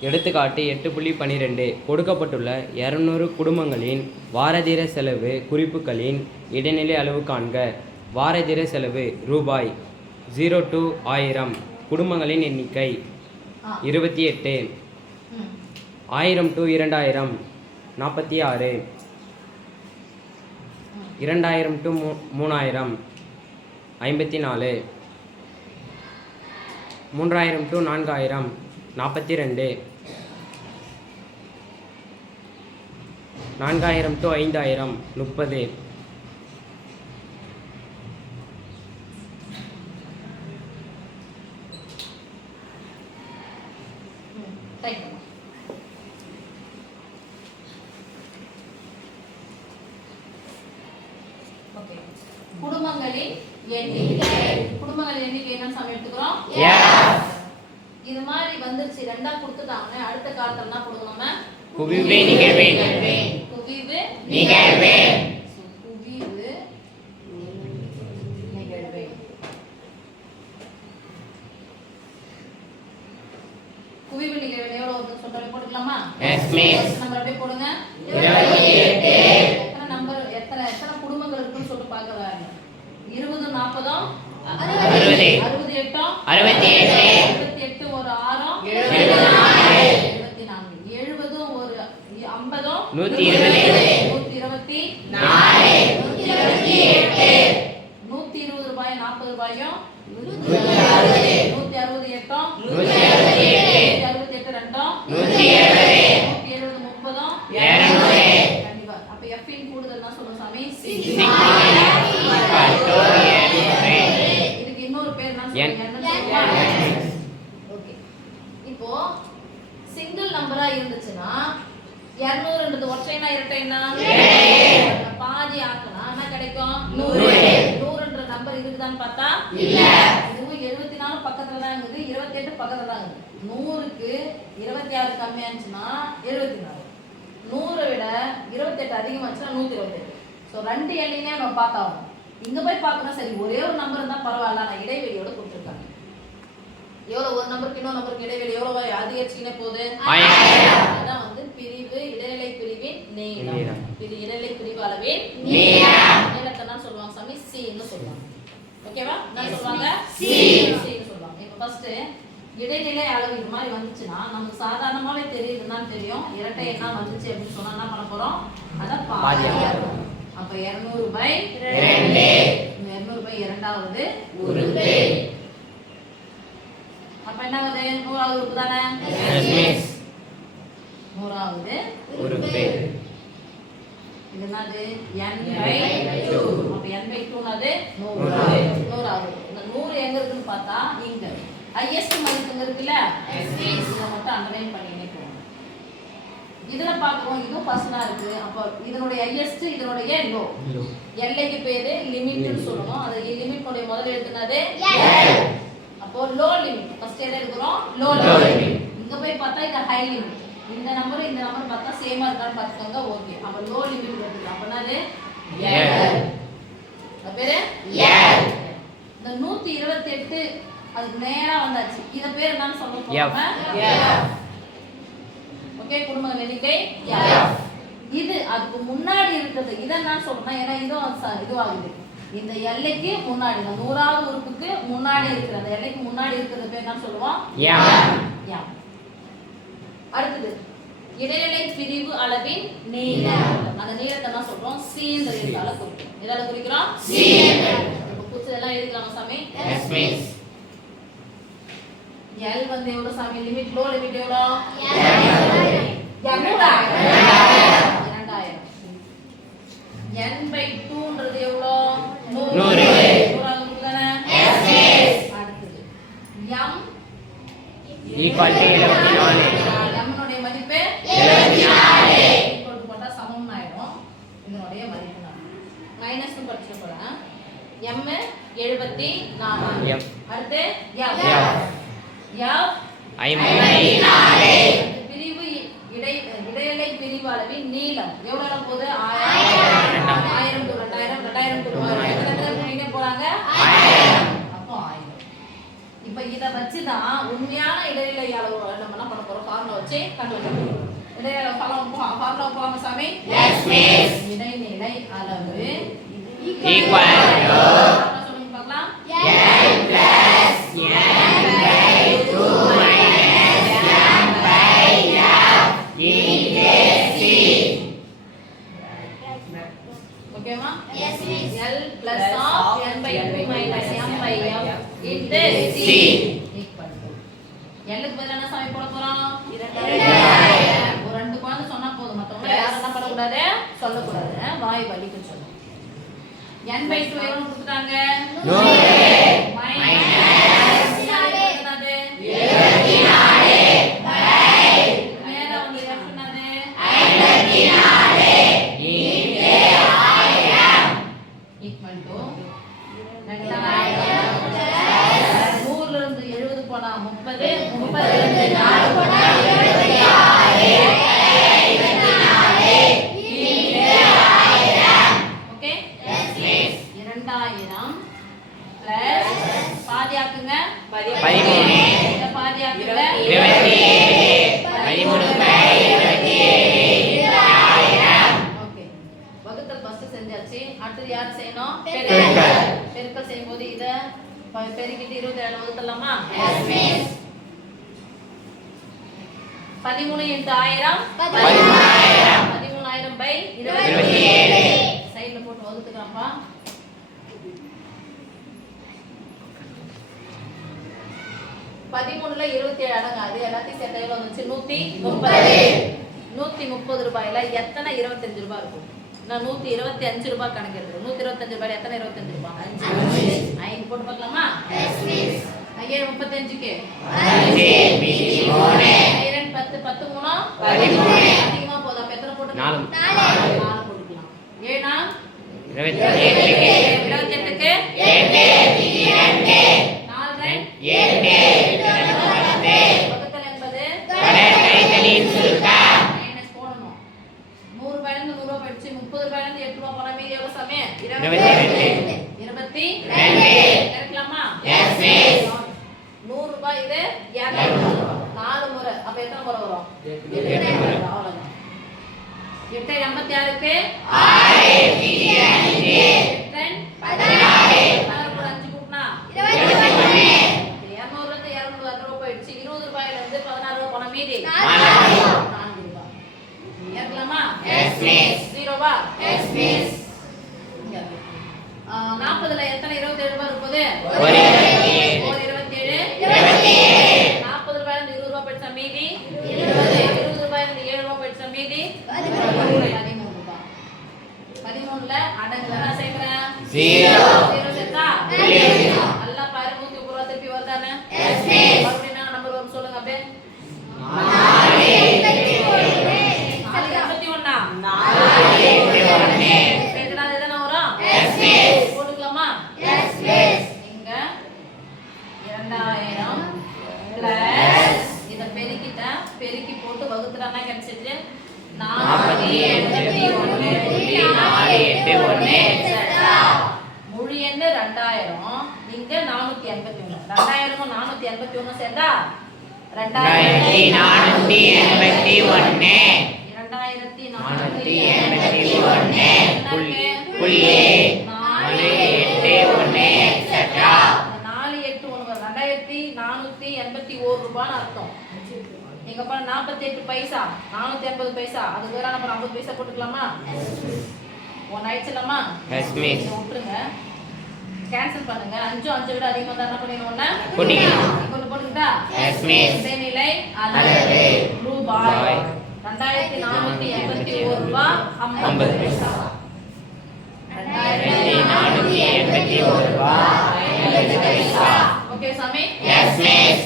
எடுத்துக்காட்டு எட்டு புள்ளி பன்னிரெண்டு கொடுக்கப்பட்டுள்ள இரநூறு குடும்பங்களின் வாரதிர செலவு குறிப்புகளின் இடைநிலை அளவு காண்க. வாரதிர செலவு ரூபாய் ஜீரோ டு ஆயிரம். குடும்பங்களின் எண்ணிக்கை இருபத்தி எட்டு. ஆயிரம் டு இரண்டாயிரம் நாற்பத்தி ஆறு. இரண்டாயிரம் டு மூ மூணாயிரம் ஐம்பத்தி நாலு. மூன்றாயிரம் டு நான்காயிரம். நாற்பத்தி ரெண்டு. நான்காயிரம் டு ஐந்தாயிரம் முப்பது. குடும்பங்களின் எண்ணிக்கை குடும்பங்களின் எண்ணிக்கை என்ன சாமி எடுத்துக்கிறோம். இது மாதிரி வந்துருச்சு ரெண்டா கொடுத்துட்டாங்க அடுத்த காலத்துல என்ன கொடுக்கணும்னா குவிவு. நிகழ்வே. குவிவு. நிகழ்வே. குவிவு நிகழ்வே எவ்வளவு வந்து சொல்றேன். போட்டுக்கலாமா? எஸ் மிஸ் எத்தனை நம்பர் எத்தனை எத்தனை குடும்பங்கள் இருக்குன்னு சொல்லிட்டு பார்க்கறாங்க 20 40 60 68 68 ஒரு ஆறும் எழுபத்தி எழுபத்தி நான்கு எழுபதும் ஒரு ஐம்பதும் நூத்தி இருபது. நூத்தி இருபத்தி நூத்தி இருபது ரூபாய் நாற்பது ரூபாயும் நூத்தி அறுபது எட்டும் நூத்தி அறுபத்தி எட்டு. நூத்தி அறுபத்தி எட்டு ரெண்டும் நூத்தி எழுபது. நூத்தி எழுபது முப்பதும் இருநூறு. கண்டிப்பா அப்ப எஃபின் கூடுதல் தான் சொல்லுங்க சாமி இதுக்கு இன்னொரு பேர் என்ன என். சொல்லுங்க ஓகே இப்போ சிங்கிள் நம்பரா இருந்துச்சுன்னா இருநூறுன்றது ஒற்றைனா இரட்டைனா பாதி ஆக்குனா என்ன கிடைக்கும்? நூறு. நூறுன்ற நம்பர் இருக்குதான்னு பார்த்தா இல்ல. இதுவும் எழுபத்தி நாலு பக்கத்துல தான் இருக்குது இருபத்தி எட்டு பக்கத்துல தான் இருக்குது. நூறுக்கு இருபத்தி ஆறு கம்மியாச்சுன்னா எழுபத்தி நாலு நூறை விட இருபத்தெட்டு அதிகமாச்சுன்னா நூத்தி இருபத்தெட்டு ஸோ ரெண்டு எண்ணையுமே நம்ம பார்த்தாகும் இங்க போய் பார்க்கணும் சரி ஒரே ஒரு நம்பர் இருந்தா பரவாயில்ல நான் இடைவெளியோட கொடுத்துருக்காங்க எவ்வளவு ஒரு நம்பருக்கு இன்னொரு நம்பருக்கு இடைவெளி எவ்வளவு? அதிகரிச்சுக்கினே போகுது. அதான் பிரிவு இடைநிலை பிரிவின் நீளம். நீளம். இது இடைநிலை பிரிவு அளவின் நீளத்தை என்ன சொல்லுவாங்க சாமி. சின்னு சொல்லுவாங்க. ஓகேவா? என்ன சொல்லுவாங்க? சி சின்னு சொல்லுவாங்க. இப்போ ஃபர்ஸ்ட் இடைநிலை அளவு இது மாதிரி வந்துச்சுன்னா நமக்கு சாதாரணமாவே தெரியுதுன்னு தெரியும். இரட்டை என்ன வந்துச்சு அப்படின்னு சொன்னா என்ன பண்ண போறோம்? அதான் பாதி. அப்ப 200 பை. இந்த 200 பை இரண்டாவது. அப்ப என்ன வருது நூறாவது உறுப்பு தானே. நூறாவது உறுப்பு. இது என்னது? N N by by 2 two. அப்ப n பை 2 னது 100 நூறு. நூறாவது. இந்த 100 எங்க இருக்குன்னு பார்த்தா இங்க. ஹையஸ்ட் மதிப்பு இங்க இருக்குல்ல? இத மட்டும் அண்டர்லைன் பண்ணினே போகணும் இதுல பாக்குறோம் இதுவும் ஃபர்ஸ்டா இருக்கு. அப்ப இதனுடைய ஹையஸ்ட் இதனுடைய லோ எல்லைக்கு பேரு லிமிட்னு சொல்லணும். அது லிமிட் உடைய முதல்ல எழுதுனது அப்போ லோ லிமிட் ஃபர்ஸ்ட் எதை எடுக்கிறோம்? Low limit. இங்க போய் பார்த்தா இது ஹை லிமிட் இந்த நம்பர் இந்த நம்பர் பார்த்தா சேமா இருக்கான்னு பார்த்துக்கோங்க. ஓகே அப்ப லோ லிமிட் வருது அப்ப என்னது? L. அது பேரு? இந்த நூத்தி இருபத்தி எட்டு அதுக்கு நேரா வந்தாச்சு. இத பேர் என்னன்னு சொல்ல. போறோம். ஓகே குடும்ப எண்ணிக்கை. இது அதுக்கு முன்னாடி இருக்கிறது. இதை என்ன சொல்றேன். ஏன்னா இதுவும் இதுவாகுது. இந்த எல்லைக்கு முன்னாடி நூறாவது உறுப்புக்கு முன்னாடி இருக்கிற அந்த எல்லைக்கு முன்னாடி இருக்கிறது பேர் என்ன சொல்லுவோம்? M. அடுத்தது இடைநிலை பிரிவு அளவின் நீளம். அந்த நீளத்தை என்ன சொல்றோம். சீன்ற எழுத்தால குறிக்கிறோம் எதால குறிக்கிறோம்? இப்ப புடிச்சதெல்லாம் எழுதிக்கலாமா சாமி? Yes, miss. எல் வந்து எவ்வளவு சாமி? லிமிட் லோ லிமிட் எவ்வளோ? இரண்டாயிரம். n பை டூன்றது எவ்வளோ? நூறு. தானே அடுத்தது m Equal to எழுபத்தி நாலு. M னுடைய மதிப்பு எழுபத்தி நாலு. equal to போட்டா சமம் ஆயிடும் இதனுடைய மதிப்பு நாலு. மைனஸ் m எழுபத்தி நாலு. அடுத்து ஐம்பத்தி நாலு. பிரிவு இடை இடைநிலை பிரிவு அளவின் நீளம். எவ்வளவு அளவு போகுது? ஆயிரம். ஆயிரம் டு ரெண்டாயிரம் ரெண்டாயிரம் டு மூவாயிரம். போறாங்க? அப்போ ஆயிரம். இப்ப இத வச்சுதான் உண்மையான இடைநிலை அளவு நம்ம என்ன பண்ண போறோம்? ஃபார்முலா வச்சு கண்டுபிடிக்கணும் ஃபார்முலா ஃபார்ம் சாமி எஸ் இடைநிலை அளவு ஈக்குவல் ஓகேவா? Yes miss l plus of n by 2 minus m by f equals என்ன சாமி போட போறோம்? 2 பண்ணக்கூடாது சொல்லக்கூடாது. வாய் வலிக்கும் சொல்லணும் n by 2 எவ்வளவு கொடுத்துட்டாங்க? Minus என்னது? வகுத்தல் ஃபர்ஸ்ட் செஞ்சாச்சு அடுத்தது யார் செய்யணும் பெருக்கல். செய்யும்போது இத ப- பெருக்கிட்டு இருபத்தி ஏழு வகுத்தலாமா பதிமூணு இன்ட்டு ஆயிரம். பதிமூணாயிரம் பை இருபத்தி ஏழு. சைடுல போட்டு வகுத்துக்கலாம்ப்பா பதிமூணுல இருபத்தி ஏழு அடங்காது எல்லாத்தையும் சேர்த்த எவ்வளவு வந்துச்சு? நூத்தி முப்பது. நூத்தி முப்பது ரூபாயில எத்தனை இருபத்தஞ்சு ரூபாய் இருக்கும்? நான் நூத்தி இருபத்தி அஞ்சு ரூபாய் கணக்கு நூத்தி இருபத்தஞ்சு ரூபாயில எத்தனை இருபத்தஞ்சு ரூபாய்? ஐந்து போட்டு பார்க்கலாமா? ஐயா முப்பத்தஞ்சுக்கு. இரண்டு பத்து பத்து மூணா. அதிகமா போதும் அப்ப எத்தனை போட்டு நாலு. போட்டுக்கலாம். ஏன்னா இருபத்தி ஏழுக்கு இருபத்தெட்டுக்கு எட்டு இரண்டு நாலு ரெண்டு எட்டு பத்து வகுத்தல் என்பது தொடர் கைத்தலின் சுருக்கம் மைனஸ் போடணும் நூறு ரூபாயிலிருந்து நூறு ரூபாய் போயிடுச்சு முப்பது ரூபாயிலிருந்து எட்டு ரூபாய் போனா மீதி எவ்வளவு சமயம் இருபத்தி ரெண்டு. இருபத்தி ரெண்டு. எடுக்கலாமா Yes, miss. நூறு ரூபாய் இது இருநூறு நாலு முறை அப்ப எத்தனை முறை வரும்? எட்டு. முறை. அவ்வளவுதான். எட்டு எண்பத்தி ஆறுக்கு அஞ்சு கூட்டினா இருநூறுல இருந்து இருநூறு ரூபாய் போயிடுச்சு. இருபது ரூபாயில இருந்து பதினாறு ரூபாய் போன மீதி. நான்கு ரூபாய் ஏற்கலாமா. ஜீரோவா? நாற்பதுல எத்தனை? இருபத்தி ஏழு ரூபாய் இருக்குது ஒரு இருபத்தி ஏழு. ஒரு இருபத்தி ஏழு இருபத்தி ஏழு. நாற்பது ரூபாயில இருந்து இருபது ரூபாய் போயிடுச்சா மீதி இருபது இருபது ரூபாயில இருந்து ஏழு ரூபாய் போயிடுச்சா மீதி பதிமூணு ரூபாய் பதிமூணுல அடங்குல என்ன சேர்க்கிறேன் Zero. ஜீரோ சேர்த்தா Zero. நல்லா பாரு நூத்தி முப்பது ரூபாய் திருப்பி வருதானே Yes, miss. மறுபடியும் என்ன நம்பர் வரும் சொல்லுங்க அப்படியே நாலு எண்பத்தி ஒண்ணா இருபத்தி ஒண்ணு. சேர்த்துனா அது எத்தனை வரும் Yes, miss. போட்டுக்கலாமா இங்க இரண்டாயிரம் பிளஸ் இத பெருக்கிட்டேன் பெருக்கி போட்டு வகுத்துட்டா கிடைச்சிட்டு நாற்பத்தி எண்பத்தி ஒண்ணு புள்ளி நாலு எட்டு ஒண்ணு. முழு எண்ணு ரெண்டாயிரம் இங்க நானூத்தி எண்பத்தி ஒண்ணு ரெண்டாயிரமும் நானூத்தி எண்பத்தி ஒண்ணு சேர்ந்தா ரெண்டாயிரத்தி நானூத்தி எண்பத்தி ஒண்ணு. இரண்டாயிரத்தி நானூத்தி எண்பத்தி ஒண்ணு. புள்ளி நாலு எட்டு ஒண்ணு எக்ஸெட்ரா நாலு எட்டு வரும். ரெண்டாயிரத்தி நானூத்தி எண்பத்தி ஒரு ரூபான்னு அர்த்தம். பாரு நாற்பத்தி எட்டு பைசா. நானூத்தி எண்பது பைசா. அதுக்கு வேற நம்ம ஐம்பது பைசா போட்டுக்கலாமா? ஒன்னு ஆயிடுச்சுலாமா விட்டுருங்க. கேன்சல் பண்ணுங்க. அஞ்சு அஞ்சு விட அதிகமா தான் என்ன பண்ணிடணும்னா கொண்டு போட்டுக்கிட்டா? நிலை அளவு ரூபாய். ரெண்டாயிரத்தி நானூத்தி எண்பத்தி ஒரு ரூபாய் ஐம்பது பைசா. ரெண்டாயிரத்தி நானூத்தி எண்பத்தி ஒரு ரூபாய் ஐம்பது பைசா. ஓகே சாமி. Yes miss